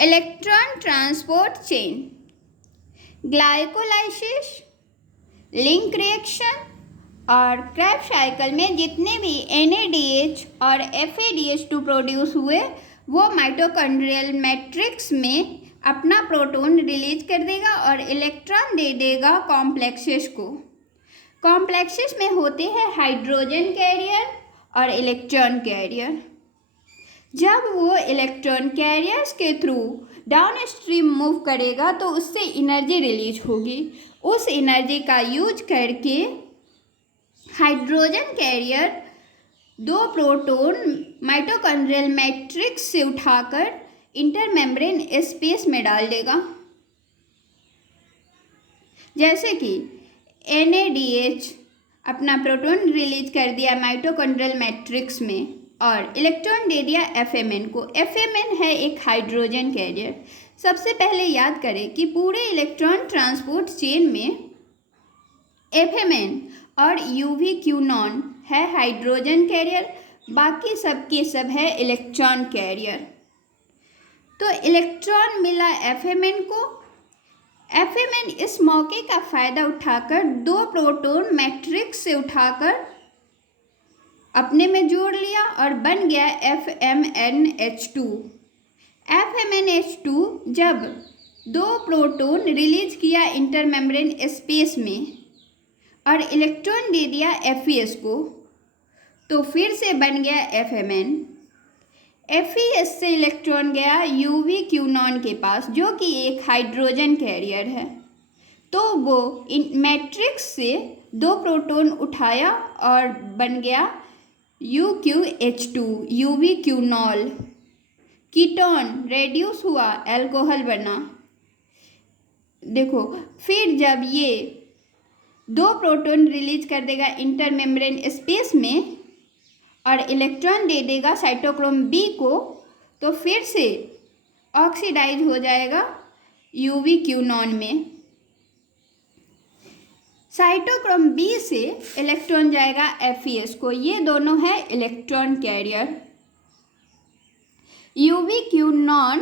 Electron transport chain, glycolysis, link reaction और Krebs cycle में जितने भी NADH और FADH2 प्रोड्यूस हुए वो माइटोकॉन्ड्रियल मैट्रिक्स में अपना प्रोटॉन रिलीज कर देगा और इलेक्ट्रॉन दे देगा कॉम्प्लेक्सेस को। कॉम्प्लेक्सेस में होते हैं हाइड्रोजन कैरियर और इलेक्ट्रॉन कैरियर। जब वो इलेक्ट्रॉन कैरियर्स के थ्रू डाउन स्ट्रीम मूव करेगा तो उससे एनर्जी रिलीज होगी। उस एनर्जी का यूज करके हाइड्रोजन कैरियर दो प्रोटॉन माइटोकॉन्ड्रियल मैट्रिक्स से उठाकर इंटरमेम्ब्रेन स्पेस में डाल देगा। जैसे कि NADH अपना प्रोटॉन रिलीज कर दिया माइटोकॉन्ड्रियल मैट्रिक्स में और इलेक्ट्रॉन दे दिया FMN को। FMN है एक हाइड्रोजन कैरियर। सबसे पहले याद करें कि पूरे इलेक्ट्रॉन ट्रांसपोर्ट चेन में FMN और UV-Q-नॉन है हाइड्रोजन कैरियर, बाकी सब के सब है इलेक्ट्रॉन कैरियर। तो इलेक्ट्रॉन मिला FMN को। FMN इस मौके का फ़ायदा उठाकर दो प्रोटॉन मैट्रिक्स से उठाकर अपने में जोड़ लिया और बन गया FMNH2। FMNH2 जब दो प्रोटॉन रिलीज किया इंटरमेम्ब्रेन स्पेस में और इलेक्ट्रॉन दे दिया FES को तो फिर से बन गया FMN। FES से इलेक्ट्रॉन गया UV-Q-नॉन के पास जो कि एक हाइड्रोजन कैरियर है। तो वो इन मैट्रिक्स से दो प्रोटॉन उठाया और बन गया UQH2 UV-Q-नॉल। कीटोन रेड्यूस हुआ, अल्कोहल बना। देखो फिर जब ये दो प्रोटॉन रिलीज कर देगा इंटरमेम्ब्रेन स्पेस में और इलेक्ट्रॉन दे देगा साइटोक्रोम B को तो फिर से ऑक्सीडाइज हो जाएगा UV-Q-नॉन में। साइटोक्रोम B से इलेक्ट्रॉन जाएगा FES को। ये दोनों है इलेक्ट्रॉन कैरियर। UV-Q-नॉन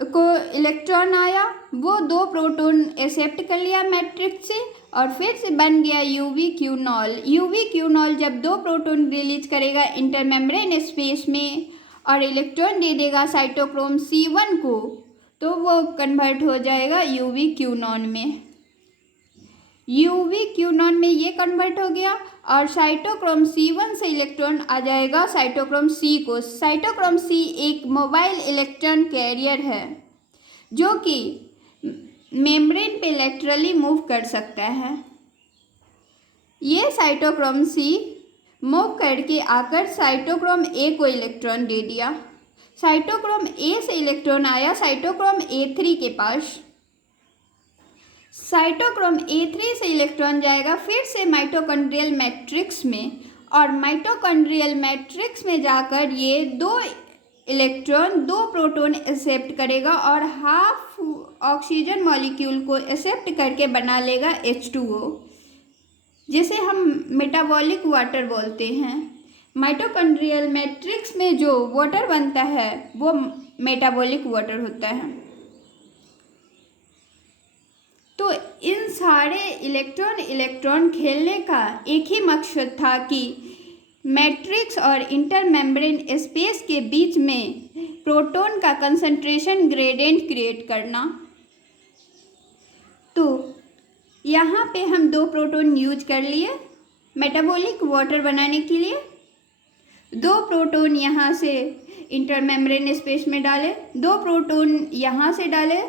को इलेक्ट्रॉन आया, वो दो प्रोटॉन एक्सेप्ट कर लिया मैट्रिक्स से और फिर से बन गया UV-Q-नॉल। UV-Q-नॉल जब दो प्रोटॉन रिलीज करेगा इंटरमेम्ब्रेन स्पेस में और इलेक्ट्रॉन दे देगा साइटोक्रोम C1 को तो वो कन्वर्ट हो जाएगा UV-Q-नॉन में। UV-Q-नॉन में ये कन्वर्ट हो गया और साइटोक्रोम C1 से इलेक्ट्रॉन आ जाएगा साइटोक्रोम C को। साइटोक्रोम C एक मोबाइल इलेक्ट्रॉन कैरियर है जो कि मेम्ब्रेन पे लैटरली मूव कर सकता है। ये साइटोक्रोम C मूव करके आकर साइटोक्रोम A को इलेक्ट्रॉन दे दिया। साइटोक्रोम A से इलेक्ट्रॉन आया साइटोक्रोम A3 के पास। साइटोक्रोम A3 से इलेक्ट्रॉन जाएगा फिर से माइटोकॉन्ड्रियल मैट्रिक्स में और माइटोकॉन्ड्रियल मैट्रिक्स में जाकर ये दो इलेक्ट्रॉन दो प्रोटॉन एक्सेप्ट करेगा और हाफ ऑक्सीजन मॉलिक्यूल को एक्सेप्ट करके बना लेगा H2O जिसे हम मेटाबॉलिक वाटर बोलते हैं। माइटोकॉन्ड्रियल मैट्रिक्स में जो वाटर बनता है वो मेटाबॉलिक वाटर होता है। तो इन सारे इलेक्ट्रॉन खेलने का एक ही मकसद था कि मैट्रिक्स और इंटरमेम्ब्रेन स्पेस के बीच में प्रोटॉन का कंसंट्रेशन ग्रेडियंट क्रिएट करना। तो यहाँ पे हम दो प्रोटॉन यूज कर लिए मेटाबॉलिक वाटर बनाने के लिए। दो प्रोटॉन यहाँ से इंटरमेम्ब्रेन स्पेस में डाले, दो प्रोटॉन यहाँ से डाले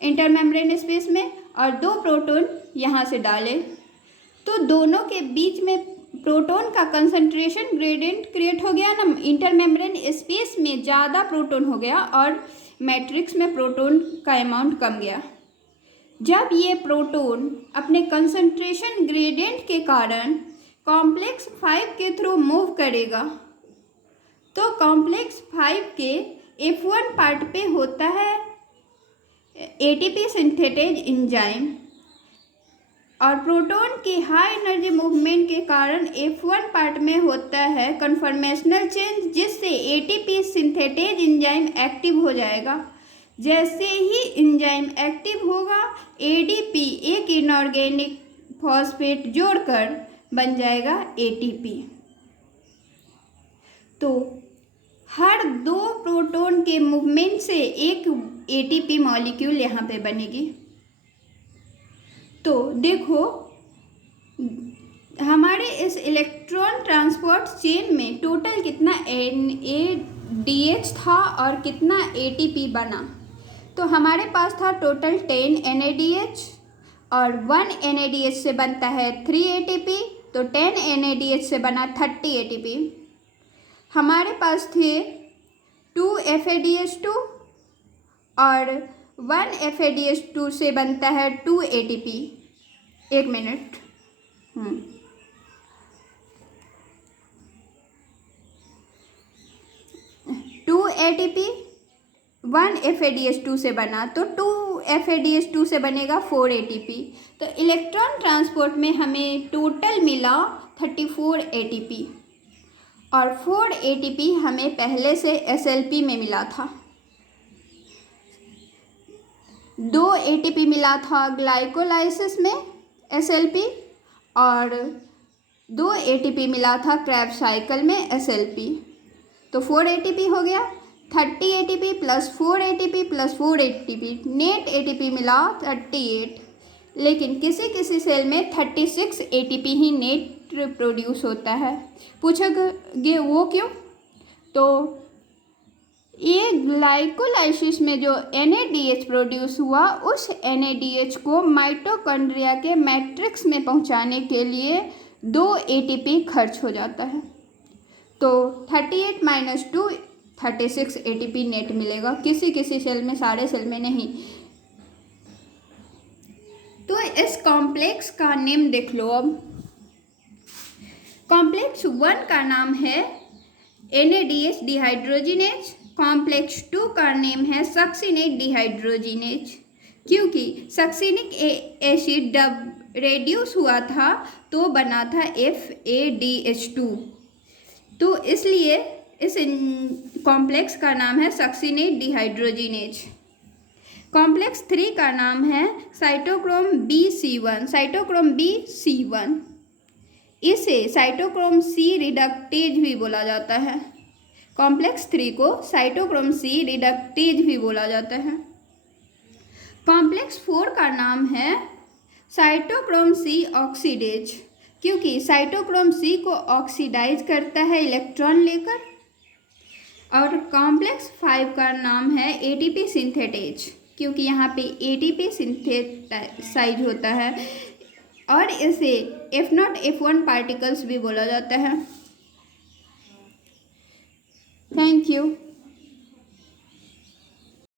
इंटरमेम्ब्रेन स्पेस में और दो प्रोटॉन यहाँ से डाले। तो दोनों के बीच में प्रोटॉन का कंसंट्रेशन ग्रेडियंट क्रिएट हो गया ना। इंटरमेम्ब्रेन स्पेस में ज़्यादा प्रोटॉन हो गया और मैट्रिक्स में प्रोटॉन का अमाउंट कम गया। जब ये प्रोटॉन अपने कंसंट्रेशन ग्रेडियंट के कारण कॉम्प्लेक्स 5 के थ्रू मूव करेगा तो कॉम्प्लेक्स 5 के F1 पार्ट पे होता है ATP सिंथेटेज एंजाइम। और प्रोटॉन के हाई एनर्जी मूवमेंट के कारण F1 पार्ट में होता है कन्फॉर्मेशनल चेंज, जिससे एटीपी सिंथेटेज एंजाइम एक्टिव हो जाएगा। जैसे ही एंजाइम एक्टिव होगा एडीपी एक इनऑर्गेनिक फॉस्फेट जोड़कर बन जाएगा एटीपी। तो हर 2 प्रोटॉन के मूवमेंट से एक एटीपी मॉलिक्यूल यहाँ पे बनेगी। तो देखो हमारे इस इलेक्ट्रॉन ट्रांसपोर्ट चेन में टोटल कितना NADH था और कितना ATP बना। तो हमारे पास था टोटल 10 NADH और 1 NADH से बनता है 3 ATP, तो 10 NADH से बना 30 ATP। हमारे पास थे 2 FADH2 और 1 FADH2 से बनता है 2 ATP। एक मिनट, 2 ATP 1 FADH2 से बना, तो 2 FADH2 से बनेगा 4 ATP। तो इलेक्ट्रॉन ट्रांसपोर्ट में हमें टोटल मिला 34 ATP और 4 ATP हमें पहले से SLP में मिला था। 2 ATP मिला था ग्लाइकोलाइसिस में SLP और 2 ATP मिला था क्रैब साइकिल में SLP। तो 4 ATP हो गया। 30 ATP plus 4 ATP plus 4 ATP, net ATP मिला 38। लेकिन किसी किसी सेल में 36 ATP ही नेट प्रोड्यूस होता है। पूछोगे वो क्यों? तो ये ग्लाइकोलाइसिस में जो NADH प्रोड्यूस हुआ उस NADH को माइटोकॉन्ड्रिया के मैट्रिक्स में पहुंचाने के लिए 2 ATP खर्च हो जाता है। तो 38 माइनस 2 36 ATP नेट मिलेगा, किसी किसी सेल में, सारे सेल में नहीं। तो इस कॉम्प्लेक्स का नेम देख लो। अब कॉम्प्लेक्स 1 का नाम है NADH डिहाइड्रोजिनेज, कॉम्प्लेक्स 2 का नेम है सक्सिनेट डिहाइड्रोजिनेज, क्योंकि सक्सिनिक एसिड जब रेड्यूस हुआ था तो बना था FADH2, तो इसलिए इस कॉम्प्लेक्स का नाम है सक्सिनेट डिहाइड्रोजिनेज। कॉम्प्लेक्स 3 का नाम है साइटोक्रोम BC1, साइटोक्रोम BC1। इसे साइटोक्रोम C रिडक्टेज भी बोला जाता है। कॉम्प्लेक्स 3 को साइटोक्रोम C रिडक्टेज भी बोला जाता है। कॉम्प्लेक्स 4 का नाम है साइटोक्रोम C ऑक्सीडेज, क्योंकि साइटोक्रोम C को ऑक्सीडाइज करता है इलेक्ट्रॉन लेकर। और कॉम्प्लेक्स 5 का नाम है ATP सिंथेटेज, क्योंकि यहाँ पे ATP सिंथेसाइज होता है और इसे F0 F1 पार्टिकल्स भी बोला जाता है। Thank you.